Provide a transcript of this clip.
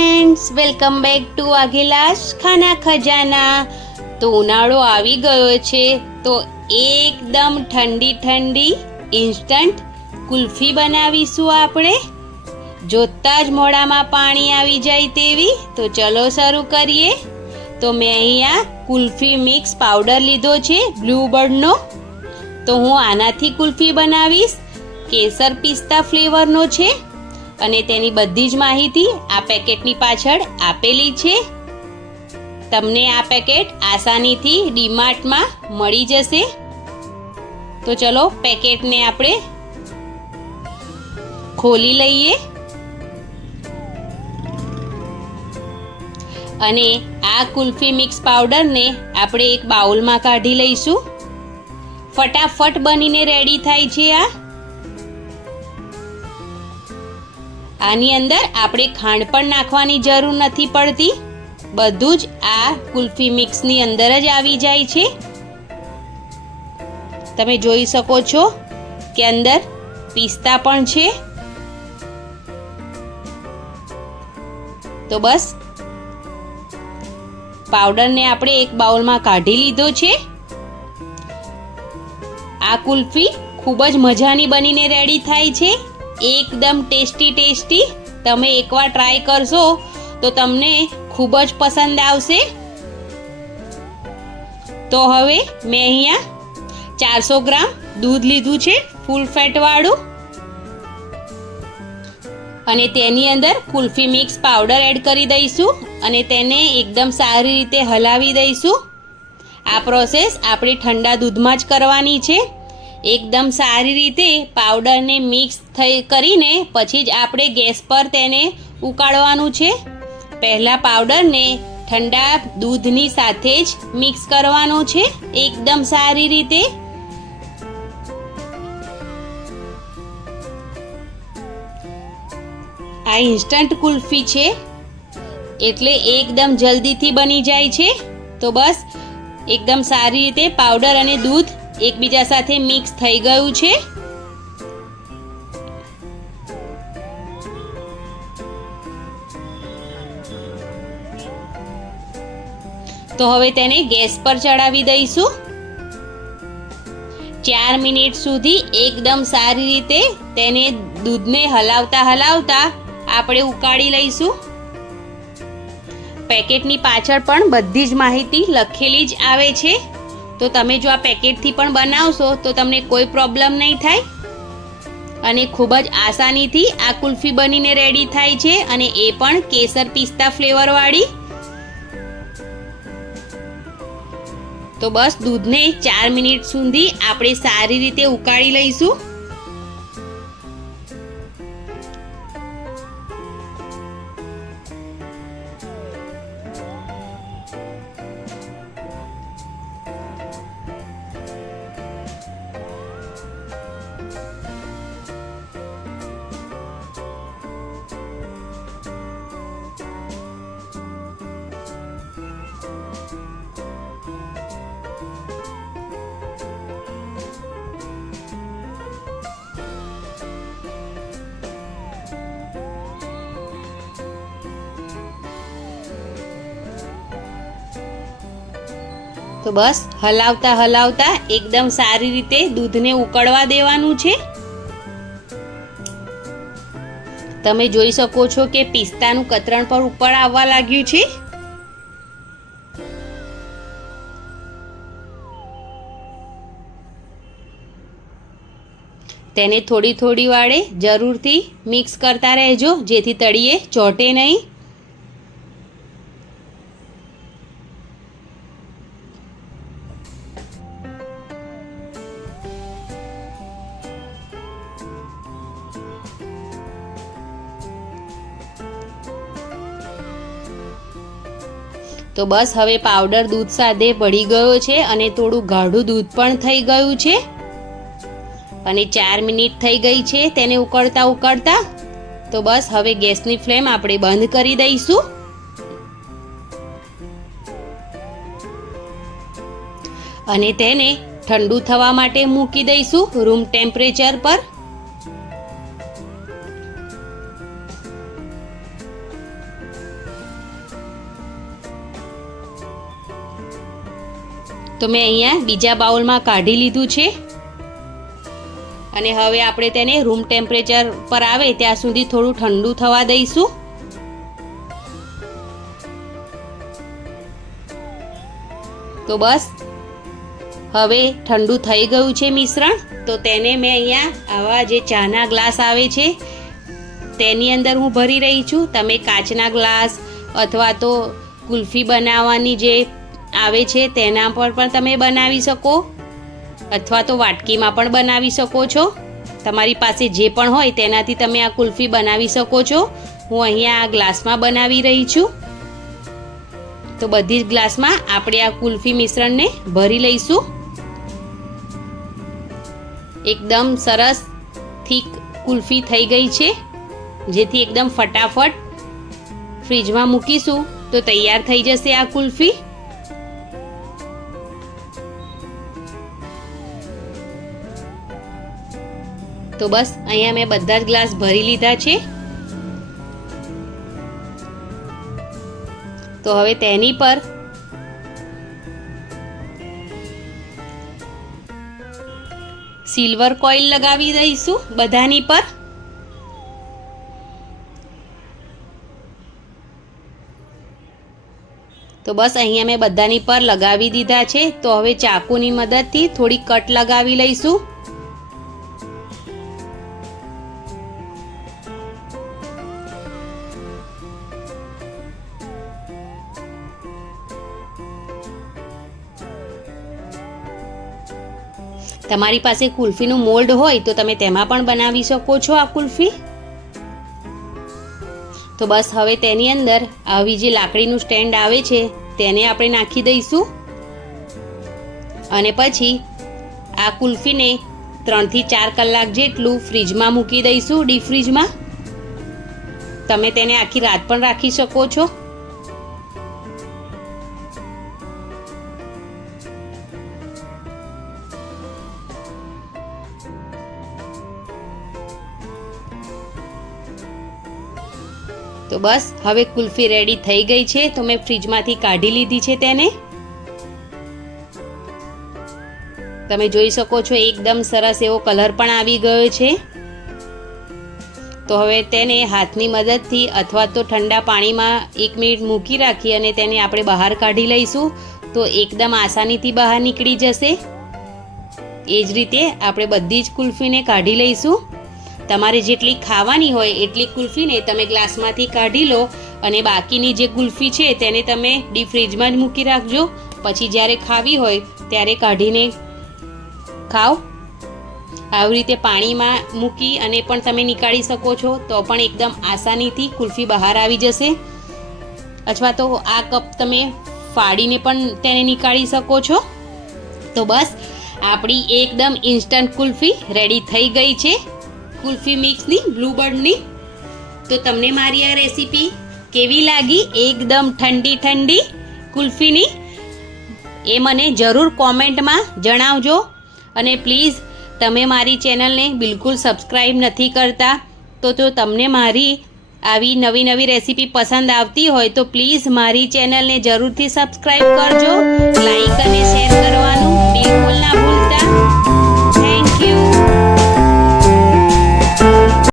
Friends, welcome back to Vaghela's ખાના ખજાના। તો ઉનાળો આવી ગયો છે તો એકદમ ઠંડી ઠંડી ઇન્સ્ટન્ટ કુલ્ફી બનાવીશું આપણે। જોતાં જ મોઢામાં પાણી આવી જાય તેવી। તો ચલો શરૂ કરીએ। તો મેં અહીંયા કુલ્ફી મિક્સ પાવડર લીધો છે બ્લૂબર્ડનો। તો હું આનાથી કુલ્ફી બનાવીશ। કેસર પિસ્તા ફ્લેવરનો છે અને તેની બધી જ માહિતી આ પેકેટની પાછળ આપેલી છે। તમને આ પેકેટ આસાનીથી ડીમાર્ટમાં મળી જશે। તો ચલો પેકેટને આપણે ખોલી લઈએ અને આ કુલ્ફી મિક્સ પાવડરને આપણે એક બાઉલમાં કાઢી લઈશું। ફટાફટ બનીને રેડી થાય છે આની અંદર આપણે ખાંડ પણ નાખવાની જરૂર નથી પડતી। બધું જ આ કુલ્ફી મિક્સની અંદર જ આવી જાય છે। તમે જોઈ શકો છો કે અંદર પિસ્તા પણ છે। તો બસ પાવડરને આપણે એક બાઉલમાં કાઢી લીધો છે। આ કુલ્ફી ખૂબ જ મજાની બનીને રેડી થાય છે। એકદમ ટેસ્ટી। તમે એકવાર ટ્રાય કરશો તો તમને ખૂબ જ પસંદ આવશે। તો હવે મેં અહીંયા 400 ગ્રામ દૂધ લીધું છે ફૂલ ફેટ વાળું અને તેની અંદર કુલ્ફી મિક્સ પાવડર એડ કરી દઈશું અને તેને એકદમ સારી રીતે હલાવી દઈશું। આ પ્રોસેસ આપણે ઠંડા દૂધમાં જ કરવાની છે। એકદમ સારી રીતે પાવડરને મિક્સ કરીને પછી જ આપણે ગેસ પર તેને ઉકાળવાનું છે। પહેલાં પાવડરને ઠંડા દૂધની સાથે જ મિક્સ કરવાનું છે એકદમ સારી રીતે। આ ઇન્સ્ટન્ટ કુલ્ફી છે એટલે એકદમ જલ્દીથી બની જાય છે। તો બસ એકદમ સારી રીતે પાવડર અને દૂધ એકબીજા સાથે મિક્સ થઈ ગયું છે। તો હવે તેને ગેસ પર ચડાવી દઈશું। 4 મિનિટ સુધી એકદમ સારી રીતે તેને દૂધને હલાવતા આપણે ઉકાળી લઈશું। પેકેટની પાછળ પણ બધી જ માહિતી લખેલી જ આવે છે। તો તમે જો આ પેકેટથી પણ બનાવશો તો તમને કોઈ પ્રોબ્લેમ નહીં થાય અને ખૂબ જ આસાનીથી આ કુલ્ફી બનીને રેડી થાય છે અને એ પણ કેસર પિસ્તા ફ્લેવરવાળી। તો બસ દૂધને 4 મિનિટ સુધી આપણે સારી રીતે ઉકાળી લઈશું। તો બસ હલાવતા એકદમ સારી રીતે દૂધને ઉકળવા દેવાનું છે। તમે જોઈ શકો છો કે પિસ્તાનું કતરણ પર ઉપર આવવા લાગ્યું છે। તેને થોડી વારે જરૂરથી મિક્સ કરતા રહેજો જેથી તળિયે ચોંટે નહીં। તો બસ હવે પાવડર દૂધ સાથે ભળી ગયો છે અને થોડું ગાઢું દૂધ પણ થઈ ગયું છે અને 4 મિનિટ થઈ ગઈ છે તેને ઉકળતા। તો બસ હવે ગેસની ફ્લેમ આપણે બંધ કરી દઈશું અને તેને ઠંડુ થવા માટે મૂકી દઈશું રૂમ ટેમ્પરેચર પર। તો મેં અહીંયા બીજા બાઉલમાં કાઢી લીધું છે અને હવે આપણે તેને રૂમ ટેમ્પરેચર પર આવે ત્યાં સુધી થોડું ઠંડુ થવા દઈશું. તો બસ હવે ઠંડુ થઈ ગયું છે મિશ્રણ. તો તેને મેં અહીંયા આવા જે ચાના ગ્લાસ આવે છે તેની અંદર હું ભરી રહી છું. તમે કાચના ગ્લાસ અથવા તો કુલ્ફી બનાવવાની જે આવે છે તેના પર પણ તમે બનાવી શકો, અથવા તો વાટકીમાં પણ બનાવી શકો છો. તમારી પાસે જે પણ હોય તેનાથી તમે આ કુલ્ફી બનાવી શકો છો. હું અહીંયા આ ગ્લાસમાં બનાવી રહી છું. તો બધી જ ગ્લાસમાં આપણે આ કુલ્ફી મિશ્રણને ભરી લઈશું. એકદમ સરસ થીક કુલ્ફી થઈ ગઈ છે, જેથી એકદમ ફટાફટ ફ્રીજમાં મૂકીશું તો તૈયાર થઈ જશે આ કુલ્ફી. તો બસ અહીંયા મેં બધા જ ગ્લાસ ભરી લીધા છે. તો હવે તેની પર સિલ્વર કોઇલ લગાવી દઈશું બધાની પર. તો બસ અહીંયા મેં બધાની પર લગાવી દીધા છે. તો હવે ચાકુની મદદથી થોડી કટ લગાવી લઈશું. તમારી પાસે કુલ્ફીનું મોલ્ડ હોય તો તમે તેમાં પણ બનાવી શકો છો આ કુલ્ફી. તો બસ હવે તેની અંદર આવી જે લાકડીનું સ્ટેન્ડ આવે છે તેને આપણે નાખી દઈશું અને પછી આ કુલ્ફીને 3 થી 4 કલાક જેટલું ફ્રીજમાં મૂકી દઈશું, ડીપ ફ્રીજમાં. તમે તેને આખી રાત પણ રાખી શકો છો. તો બસ હવે કુલ્ફી રેડી થઈ ગઈ છે. તો મેં ફ્રીજમાંથી કાઢી લીધી છે તેને. તમે જોઈ શકો છો એકદમ સરસ એવો કલર પણ આવી ગયો છે. તો હવે તેને હાથની મદદથી અથવા તો ઠંડા પાણીમાં 1 મિનિટ મૂકી રાખી અને તેને આપણે બહાર કાઢી લઈશું તો એકદમ આસાનીથી બહાર નીકળી જશે. એ જ રીતે આપણે બધી જ કુલ્ફીને કાઢી લઈશું. તમારે જેટલી ખાવાની હોય એટલી કુલ્ફીને તમે ગ્લાસમાંથી કાઢી લો અને બાકીની જે કુલ્ફી છે તેને તમે ડીપ ફ્રીજમાં જ મૂકી રાખજો. પછી જ્યારે ખાવી હોય ત્યારે કાઢીને ખાઓ. આવી રીતે પાણીમાં મૂકી અને પણ તમે નીકાળી શકો છો તો પણ એકદમ આસાનીથી કુલ્ફી બહાર આવી જશે. અથવા તો આ કપ તમે ફાડીને પણ તેને નીકાળી શકો છો. તો બસ આપણી એકદમ ઇન્સ્ટન્ટ કુલ્ફી રેડી થઈ ગઈ છે, કુલ્ફી મિક્સની, બ્લુબર્ડની. તો તમને મારી આ રેસીપી કેવી લાગી એકદમ ઠંડી ઠંડી કુલ્ફીની એ મને જરૂર કોમેન્ટમાં જણાવજો. અને પ્લીઝ તમે મારી ચેનલને બિલકુલ સબસ્ક્રાઈબ નથી કરતા તો તમને મારી આવી નવી નવી રેસીપી પસંદ આવતી હોય તો પ્લીઝ મારી ચેનલને જરૂરથી સબસ્ક્રાઈબ કરજો, લાઈક અને શેર કરવા